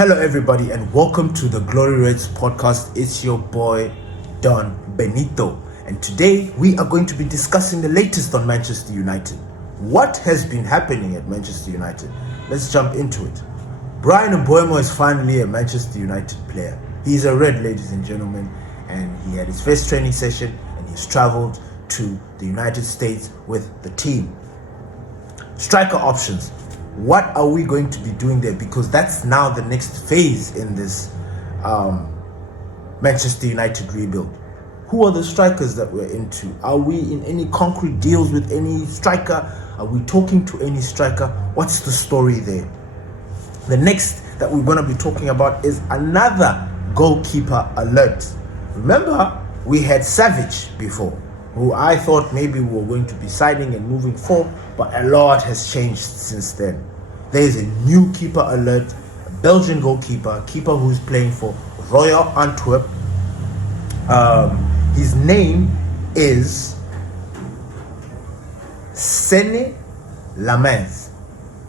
Hello everybody and welcome to the Glory Reds podcast. It's your boy Don Benito, and today we are going to be discussing the latest on Manchester United. What has been happening at Manchester United? Let's jump into it. Bryan Mbeumo is finally a Manchester United player. He's a Red, ladies and gentlemen, and he had his first training session and he's traveled to the United States with the team. Striker options. What are we going to be doing there? Because that's now the next phase in this Manchester United rebuild. Who are the strikers that we're into? Are we in any concrete deals with any striker? Are we talking to any striker? What's the story there? The next that we're going to be talking about is another goalkeeper alert. Remember, we had Savage before, who I thought maybe we were going to be signing and moving for, but a lot has changed since then. There's a new keeper alert, a Belgian goalkeeper, keeper who's playing for Royal Antwerp. His name is Senne Lammens.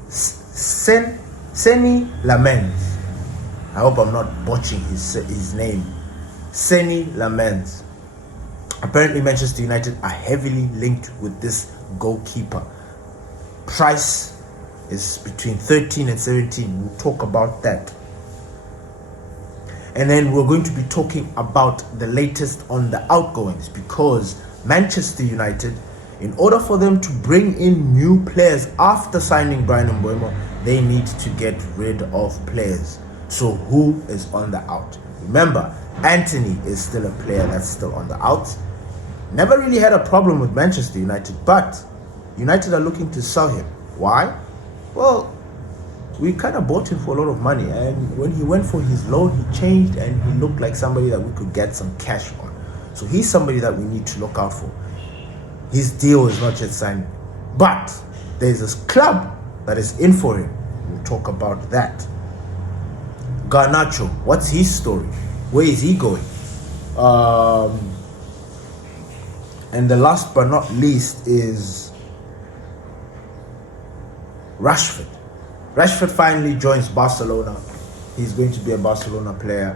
Senne Lammens. I hope I'm not botching his name. Senne Lammens. Apparently Manchester United are heavily linked with this goalkeeper. Price is between 13 and 17. We'll talk about that. And then we're going to be talking about the latest on the outgoings, because Manchester United, in order for them to bring in new players after signing Bryan Mbeumo, they need to get rid of players. So who is on the out? Remember, Antony is still a player that's still on the out. Never really had a problem with Manchester United, but United are looking to sell him. Why? Well, we kind of bought him for a lot of money, and when he went for his loan, he changed and he looked like somebody that we could get some cash on. So he's somebody that we need to look out for. His deal is not yet signed, but there's this club that is in for him. We'll talk about that. Garnacho, what's his story? Where is he going? And the last but not least is Rashford. Rashford finally joins Barcelona. He's going to be a Barcelona player.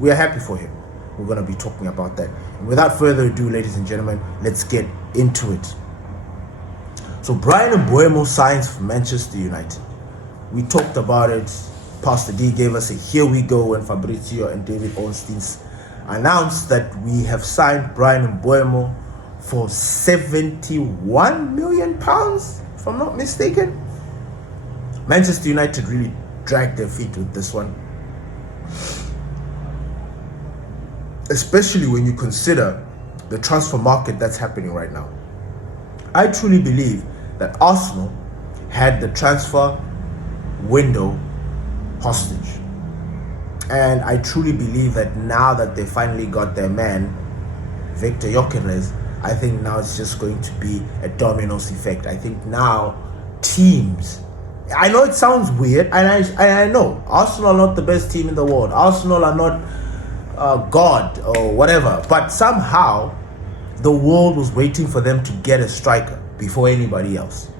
We are happy for him. We're going to be talking about that. And without further ado, ladies and gentlemen, let's get into it. So Bryan Mbeumo signs for Manchester United. We talked about it. Pastor D gave us a here we go when Fabrizio and David Ornstein announced that we have signed Bryan Mbeumo for £71 million, if I'm not mistaken. Manchester United really dragged their feet with this one, especially when you consider the transfer market that's happening right now. I truly believe that Arsenal had the transfer window hostage, and I truly believe that now that they finally got their man, Victor Gyökeres, I think now it's just going to be a dominoes effect. I think now teams, I know it sounds weird, and I know Arsenal are not the best team in the world. Arsenal are not God or whatever, but somehow the world was waiting for them to get a striker before anybody else.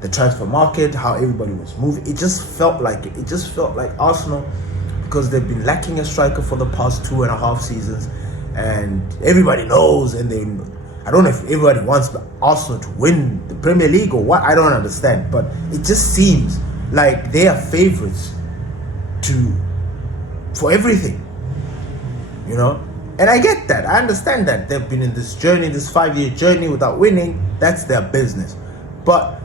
The transfer market, how everybody was moving, it just felt like it. It just felt like Arsenal, because they've been lacking a striker for the past 2.5 seasons, and everybody knows, and I don't know if everybody wants Arsenal to win the Premier League or what, I don't understand, but it just seems like they are favorites for everything, you know? And I get that, I understand that they've been in this journey, this 5-year journey without winning. That's their business. But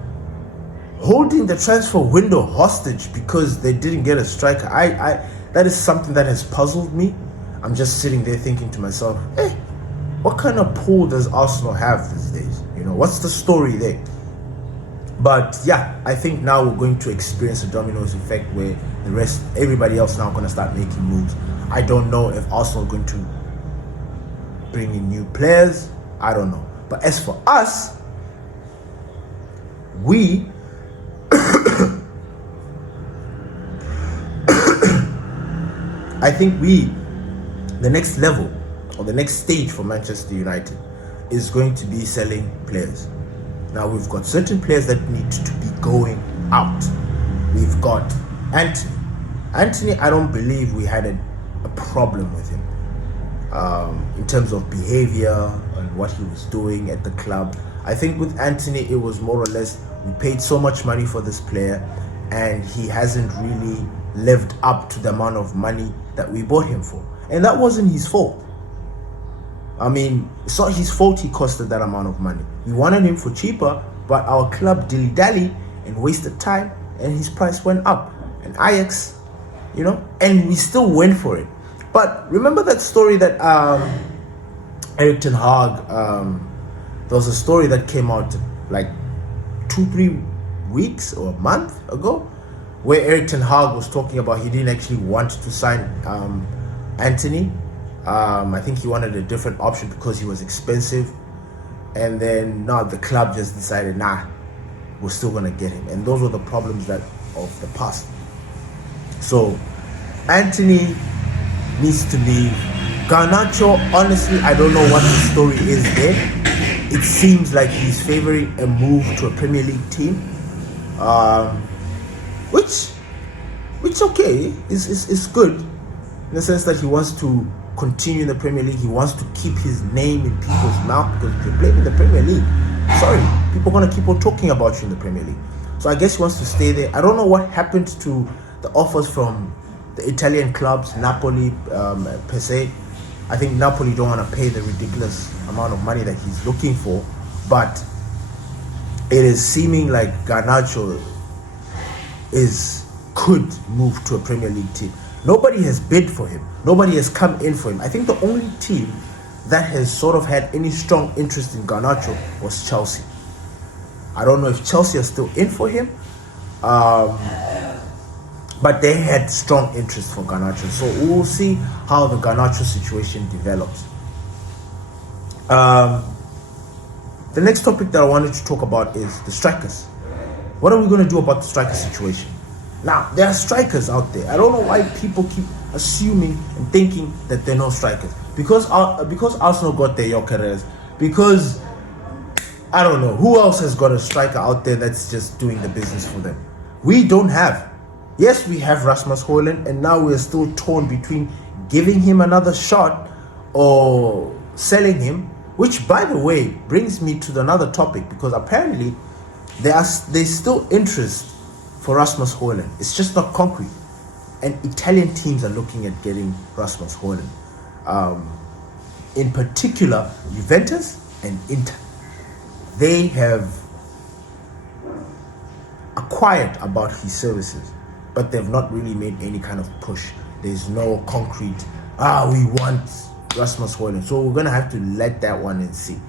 holding the transfer window hostage because they didn't get a striker, I that is something that has puzzled me. I'm just sitting there thinking to myself, what kind of pull does Arsenal have these days? You know, what's the story there? But yeah, I think now we're going to experience a dominoes effect where everybody else now going to start making moves. I don't know if Arsenal are going to bring in new players. I don't know. But as for us, we I think the next level or the next stage for Manchester United is going to be selling players. Now we've got certain players that need to be going out. We've got Antony. Antony, I don't believe we had a problem with him in terms of behavior and what he was doing at the club. I think with Antony, it was more or less, we paid so much money for this player and he hasn't really lived up to the amount of money that we bought him for. And that wasn't his fault. I mean, it's not his fault he costed that amount of money. We wanted him for cheaper, but our club dilly-dally and wasted time and his price went up. And Ajax, and we still went for it. But remember that story that Erik ten Hag, there was a story that came out like 2-3 weeks or a month ago, where Erik ten Hag was talking about he didn't actually want to sign Antony. I think he wanted a different option because he was expensive. And then now the club just decided, nah, we're still going to get him. And those were the problems of the past. So Antony needs to leave. Garnacho, honestly, I don't know what the story is there. It seems like he's favoring a move to a Premier League team, which okay, is good in the sense that he wants to continue in the Premier League. He wants to keep his name in people's mouth, because if you play in the Premier League, sorry, people are going to keep on talking about you in the Premier League. So I guess he wants to stay there. I don't know what happened to the offers from the Italian clubs, Napoli per se. I think Napoli don't want to pay the ridiculous amount of money that he's looking for, but it is seeming like Garnacho could move to a Premier League team. Nobody has bid for him. Nobody has come in for him. I think the only team that has sort of had any strong interest in Garnacho was Chelsea. I don't know if Chelsea are still in for him, but they had strong interest for Garnacho. So we'll see how the Garnacho situation develops. The next topic that I wanted to talk about is the strikers. What are we going to do about the striker situation? Now, there are strikers out there. I don't know why people keep assuming and thinking that there are no strikers. Because Arsenal got their Gyökeres. Because, I don't know, who else has got a striker out there that's just doing the business for them? We don't have. Yes, we have Rasmus Højlund, and now we're still torn between giving him another shot or selling him, which, by the way, brings me to another topic, because apparently there's still interest for Rasmus Højlund. It's just not concrete. And Italian teams are looking at getting Rasmus Højlund. In particular, Juventus and Inter. They have acquired about his services, but they've not really made any kind of push. There's no concrete, we want Rasmus Højlund. So we're going to have to let that one and see.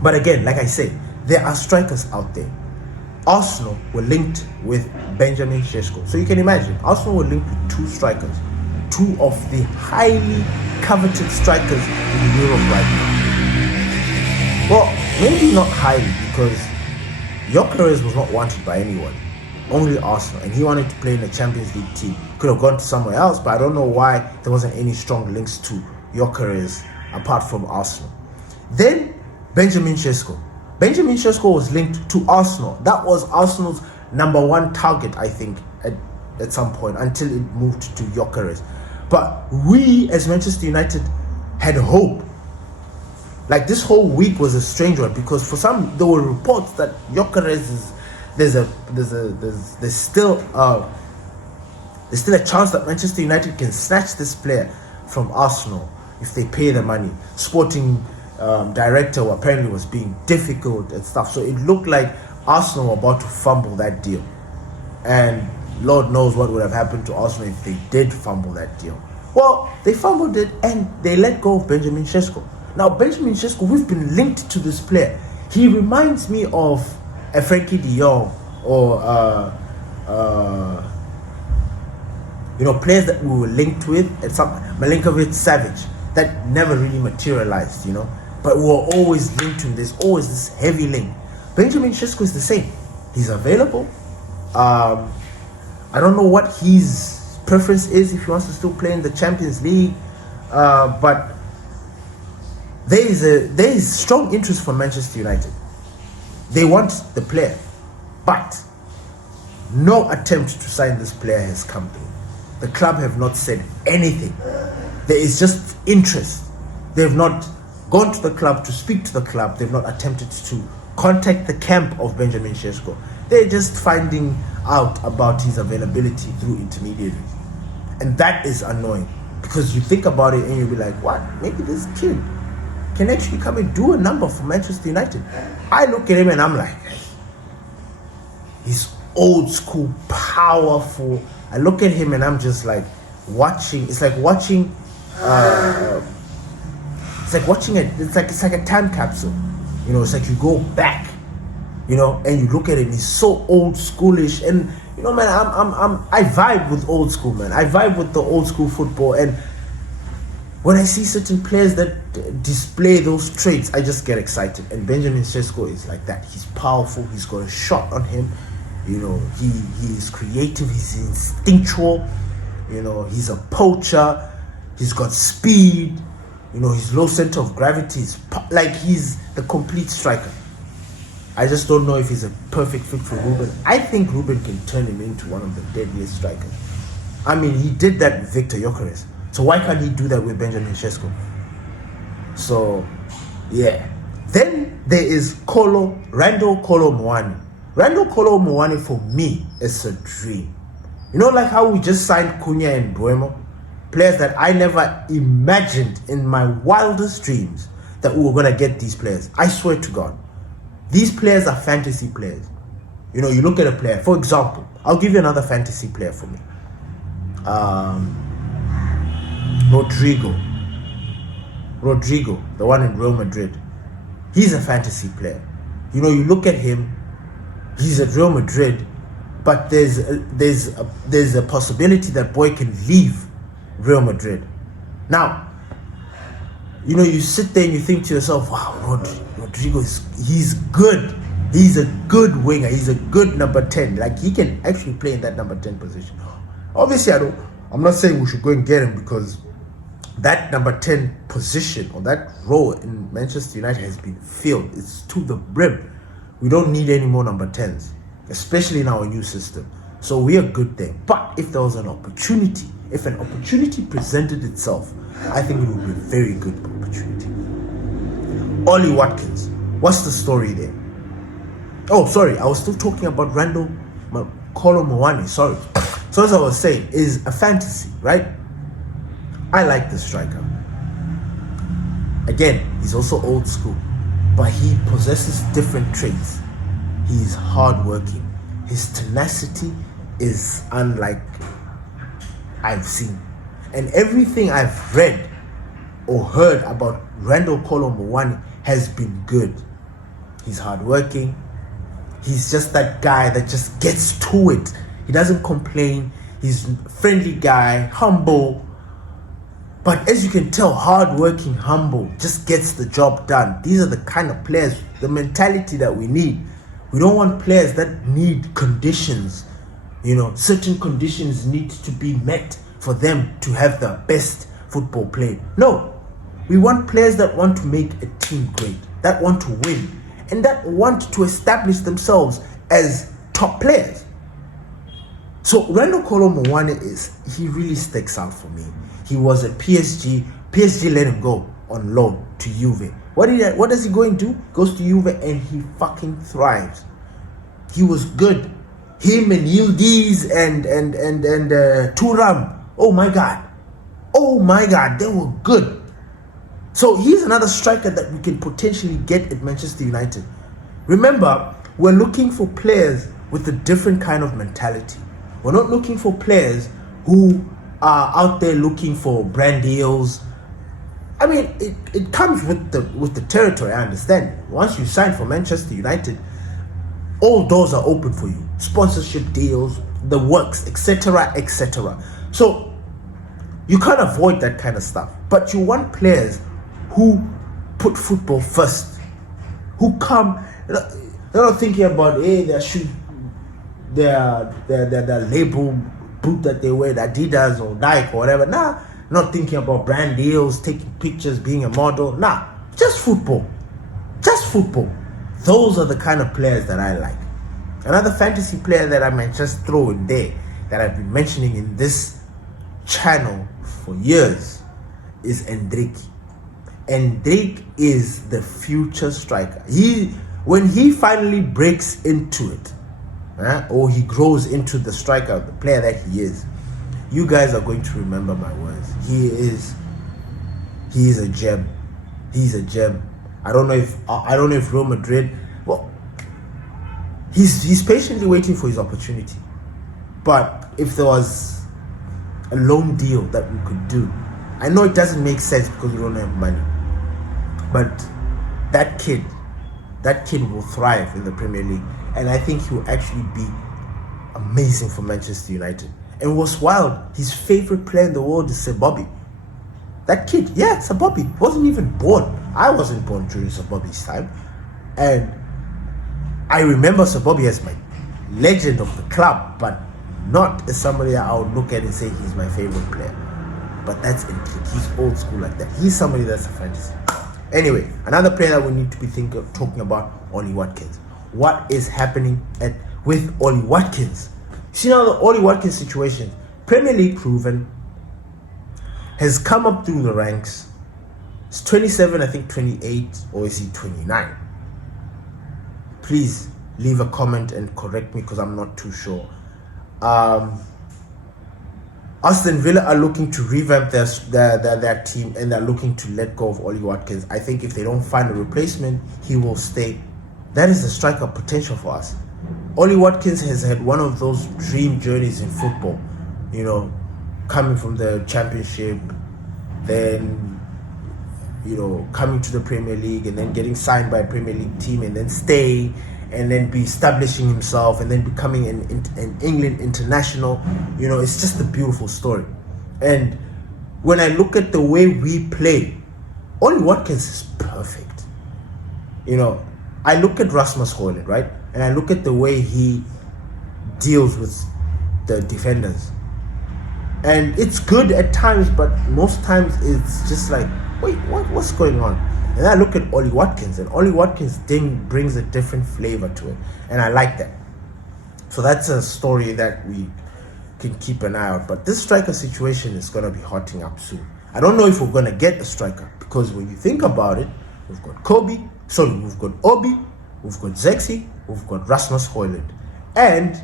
But again, like I said, there are strikers out there. Arsenal were linked with Benjamin Sesko. So you can imagine, Arsenal were linked with two strikers. Two of the highly coveted strikers in Europe right now. Well, maybe not highly, because Gyökeres was not wanted by anyone. Only Arsenal. And he wanted to play in the Champions League team. Could have gone to somewhere else, but I don't know why there wasn't any strong links to Gyökeres apart from Arsenal. Then, Benjamin Sesko. Benjamin Sesko was linked to Arsenal. That was Arsenal's number one target, I think, at some point, until it moved to Gyökeres. But we, as Manchester United, had hope. Like, this whole week was a strange one, because there were reports that Gyökeres there's still a chance that Manchester United can snatch this player from Arsenal if they pay the money. Sporting director apparently was being difficult and stuff, so it looked like Arsenal were about to fumble that deal, and Lord knows what would have happened to Arsenal if they did fumble that deal. Well, they fumbled it and they let go of Benjamin Sesko. Now, Benjamin Sesko, we've been linked to this player. He reminds me of a Frankie de Jong or players that we were linked with, and some Milinkovic, Savic, that never really materialized, but we were always linked to him. There's always this heavy link. Benjamin Sesko is the same. He's available. I don't know what his preference is, if he wants to still play in the Champions League, but there is strong interest from Manchester United. They want the player, but no attempt to sign this player has come through. The club have not said anything. There is just interest. They have not gone to the club to speak to the club. They've not attempted to contact the camp of Benjamin Sesko. They're just finding out about his availability through intermediaries. And that is annoying, because you think about it and you'll be like, what? Maybe this kid can actually come and do a number for Manchester United. I look at him and I'm like, he's old school, powerful. I look at him and I'm just like it's like watching it's like a time capsule. You know, it's like you go back, you know, and you look at him, he's so old schoolish. And you know, man, I vibe with old school, man. I vibe with the old school football. And when I see certain players that display those traits, I just get excited. And Benjamin Sesko is like that. He's powerful. He's got a shot on him. You know, he is creative. He's instinctual. You know, he's a poacher. He's got speed. You know, his low center of gravity is like he's the complete striker. I just don't know if he's a perfect fit for Ruben. I think Ruben can turn him into one of the deadliest strikers. I mean, he did that with Victor Gyökeres. So why can't he do that with Benjamin Sesko? So, yeah. Then there is Randall Kolo Muani. Randall Kolo Muani for me is a dream. You know, like how we just signed Cunha and Mbeumo? Players that I never imagined in my wildest dreams that we were going to get these players. I swear to God. These players are fantasy players. You know, you look at a player. For example, I'll give you another fantasy player for me. Rodrigo, the one in Real Madrid. He's a fantasy player. You know, you look at him, he's at Real Madrid, but there's a possibility that boy can leave Real Madrid. Now, you know, you sit there and you think to yourself, wow, Rodrigo he's good. He's a good winger. He's a good number 10. Like, he can actually play in that number 10 position. Obviously, I'm not saying we should go and get him, because that number 10 position or that role in Manchester United has been filled. It's to the brim. We don't need any more number 10s, especially in our new system. So we are good there. But if there was an opportunity, if an opportunity presented itself, I think it would be a very good opportunity. Ollie Watkins, what's the story there? Oh, sorry, I was still talking about Randall Kolo Muani, sorry. So as I was saying, is a fantasy, right? I like the striker. Again, he's also old school, but he possesses different traits. He's hardworking. His tenacity is unlike I've seen. And everything I've read or heard about Randall Kolo Muani has been good. He's hardworking. He's just that guy that just gets to it. He doesn't complain. He's a friendly guy, humble. But as you can tell, hardworking, humble, just gets the job done. These are the kind of players, the mentality that we need. We don't want players that need conditions. You know, certain conditions need to be met for them to have the best football play. No, we want players that want to make a team great, that want to win, and that want to establish themselves as top players. So Randall Kolo Muani he really sticks out for me. He was at PSG. PSG let him go on loan to Juve. What does he go and do? Goes to Juve and he fucking thrives. He was good. Him and Yildiz and Thuram. Oh my God, they were good. So he's another striker that we can potentially get at Manchester United. Remember, we're looking for players with a different kind of mentality. We're not looking for players who are out there looking for brand deals. I mean, it comes with the territory, I understand. Once you sign for Manchester United, all doors are open for you. Sponsorship deals, the works, etc., etc. So you can't avoid that kind of stuff. But you want players who put football first, who come, they're not thinking about, hey, their shoe, their label boot that they wear, the Adidas or Nike or whatever. Nah, not thinking about brand deals, taking pictures, being a model. Nah, just football. Just football. Those are the kind of players that I like. Another fantasy player that I might just throw in there that I've been mentioning in this channel for years is Hendrik. Hendrik is the future striker. When he finally breaks into it, or he grows into the striker, the player that he is, you guys are going to remember my words. He is a gem. He's a gem. I don't know if Real Madrid, well, he's patiently waiting for his opportunity. But if there was a loan deal that we could do, I know it doesn't make sense because we don't have money, but that kid will thrive in the Premier League, and I think he will actually be amazing for Manchester United. And what's wild, his favorite player in the world is Sir Bobby. That kid, Sir Bobby, wasn't even born. I wasn't born during Sir Bobby's time, and I remember Sir Bobby as my legend of the club, but not as somebody that I would look at and say he's my favorite player. But that's Hendrik. He's old school like that. He's somebody that's a fantasy. Anyway, another player that we need to be talking about, Ollie Watkins. What is happening with Ollie Watkins? See now the Ollie Watkins situation, Premier League proven, has come up through the ranks. It's 27, I think 28, or is he 29? Please leave a comment and correct me because I'm not too sure. Aston Villa are looking to revamp their team, and they're looking to let go of Ollie Watkins. I think if they don't find a replacement, he will stay. That is the striker potential for us. Ollie Watkins has had one of those dream journeys in football, coming from the Championship, then coming to the Premier League, and then getting signed by a Premier League team, and then staying, and then be establishing himself, and then becoming an England international. It's just a beautiful story. And when I look at the way we play, Ollie Watkins is perfect. I look at Rasmus Højlund, right? And I look at the way he deals with the defenders. And it's good at times, but most times it's just like, wait, what's going on? And I look at Ollie Watkins, and Ollie Watkins brings a different flavor to it. And I like that. So that's a story that we can keep an eye out. But this striker situation is going to be hotting up soon. I don't know if we're going to get a striker, because when you think about it, we've got we've got Obi, we've got Zexi, we've got Rasmus Højlund. And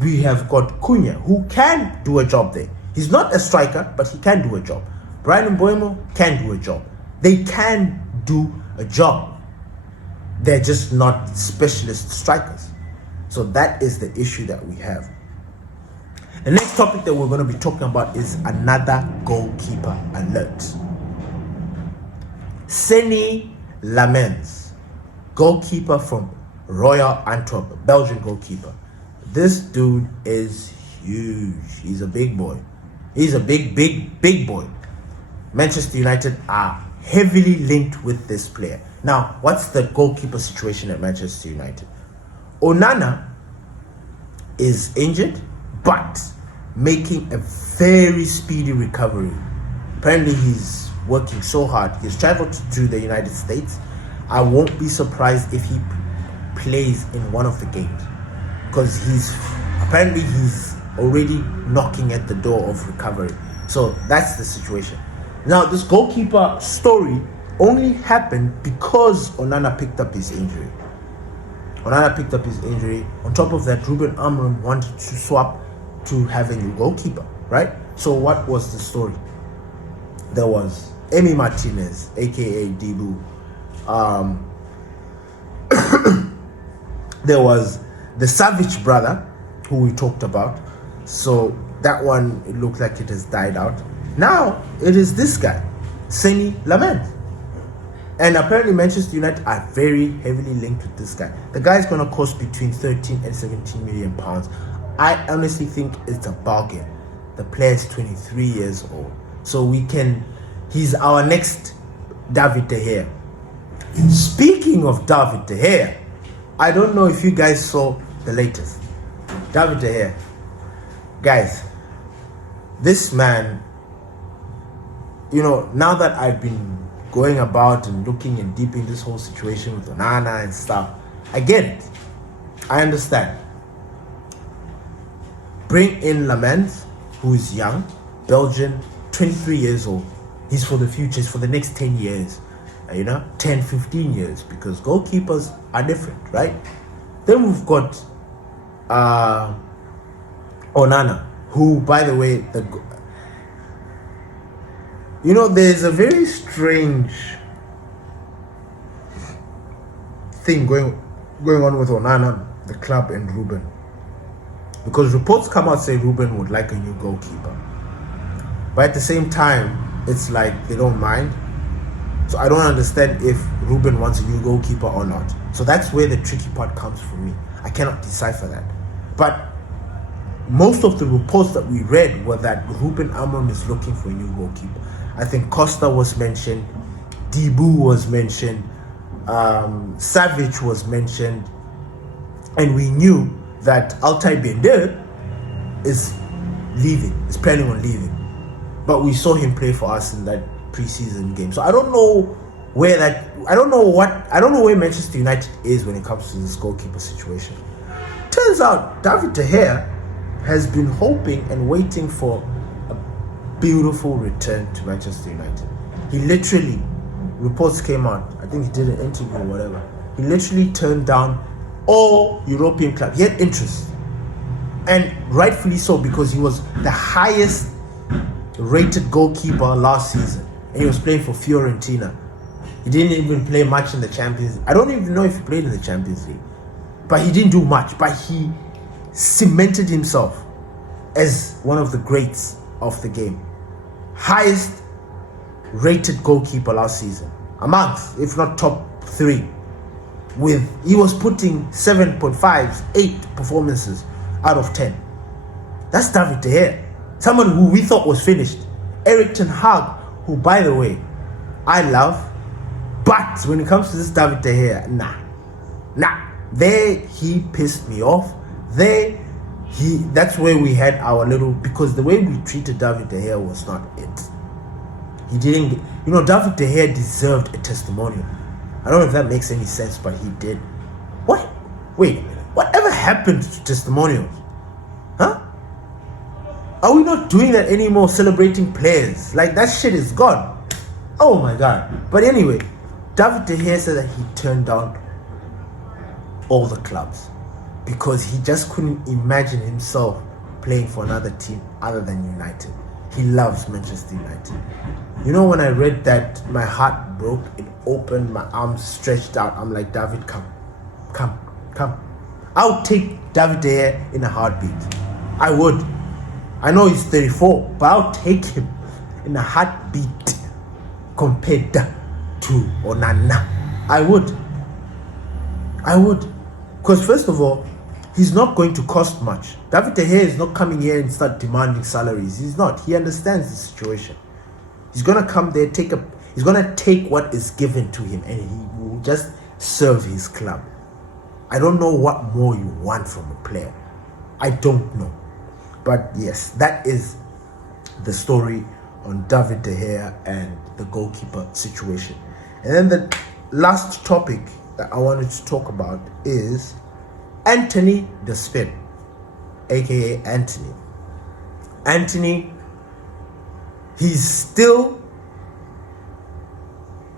we have got Cunha, who can do a job there. He's not a striker, but he can do a job. Bryan Mbeumo can do a job. They can do a job. They're just not specialist strikers. So that is the issue that we have. The next topic that we're going to be talking about is another goalkeeper alert. Senne Lammens, goalkeeper from Royal Antwerp, Belgian goalkeeper. This dude is huge. He's a big boy. He's a big boy. Manchester United are heavily linked with this player. Now, what's the goalkeeper situation at Manchester United? Onana is injured, but making a very speedy recovery. Apparently, he's working so hard. He's traveled to the United States. I won't be surprised if he plays in one of the games, because he's already knocking at the door of recovery. So that's the situation. Now, this goalkeeper story only happened because Onana picked up his injury. On top of that, Ruben Amorim wanted to swap to have a new goalkeeper, right? So what was the story? There was Emi Martinez, aka Dibu. There was the Savage brother, who we talked about. So that one, it looks like it has died out. Now it is this guy, Senne Lammens. And apparently Manchester United are very heavily linked with this guy. The guy is going to cost between 13 and 17 million pounds. I honestly think it's a bargain. The player is 23 years old. So he's our next David De Gea. Speaking of David De Gea, I don't know if you guys saw the latest. David De Gea. Guys, this man, now that I've been going about and looking and deep in this whole situation with Onana and stuff, I get it. I understand. Bring in Lammens, who is young, Belgian, 23 years old. He's for the future, he's for the next 10 years, 10, 15 years, because goalkeepers are different, right? Then we've got Onana, who, by the way, there's a very strange thing going on with Onana, the club, and Ruben. Because reports come out say Ruben would like a new goalkeeper. But at the same time, it's like they don't mind. So I don't understand if Ruben wants a new goalkeeper or not. So that's where the tricky part comes for me. I cannot decipher that. But most of the reports that we read were that Ruben Amorim is looking for a new goalkeeper. I think Costa was mentioned, Dibu was mentioned, Savage was mentioned, and we knew that Altay Bender is planning on leaving. But we saw him play for us in that preseason game. So I don't know where Manchester United is when it comes to this goalkeeper situation. Turns out David De Gea has been hoping and waiting for a beautiful return to Manchester United. He literally, reports came out, I think he did an interview or whatever, he literally turned down all European clubs. He had interest, and rightfully so, because he was the highest rated goalkeeper last season, and he was playing for Fiorentina. He didn't even play much in the Champions League. I don't even know if he played in the Champions League, but he didn't do much. But he cemented himself as one of the greats of the game, highest rated goalkeeper last season, amongst, if not top 3. He was putting 7.5s, 8 performances out of 10. That's David De Gea, someone who we thought was finished. Erik ten Hag, who, by the way, I love, but when it comes to this David De Gea, nah. There he pissed me off. That's where we had our little, because the way we treated David De Gea was not it. He didn't, David De Gea deserved a testimonial. I don't know if that makes any sense, but he did. What? Wait a minute. Whatever happened to testimonials? Huh? Are we not doing that anymore, celebrating players? Like, that shit is gone. Oh my God. But anyway, David De Gea said that he turned down all the clubs because he just couldn't imagine himself playing for another team other than United. He loves Manchester United. When I read that, my heart broke. It opened, my arms stretched out. I'm like, David, come. I'll take David De Gea in a heartbeat. I would. I know he's 34, but I'll take him in a heartbeat compared to Onana. I would. Because first of all, he's not going to cost much. David De Gea is not coming here and start demanding salaries. He's not. He understands the situation. He's going to come there, he's going to take what is given to him, and he will just serve his club. I don't know what more you want from a player. I don't know. But yes, that is the story on David De Gea and the goalkeeper situation. And then the last topic that I wanted to talk about is Antony the Spin, aka Antony. Antony, he's still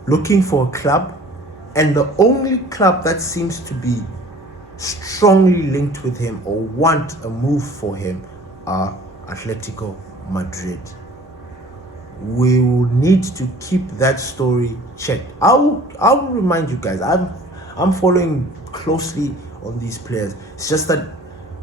looking for a club, and the only club that seems to be strongly linked with him or want a move for him are Athletico Madrid. We will need to keep that story checked. I'll remind you guys, I'm following closely on these players. It's just that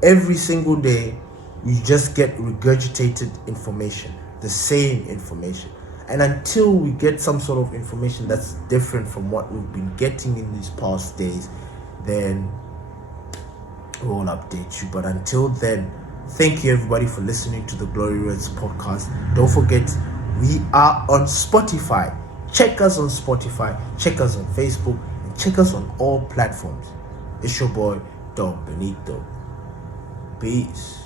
every single day you just get regurgitated information, the same information. And until we get some sort of information that's different from what we've been getting in these past days, then we'll update you. But until then, thank you everybody for listening to the Glory Reds podcast. Don't forget, we are on Spotify. Check us on Spotify, check us on Facebook, and check us on all platforms. It's your boy, Don Benito. Peace.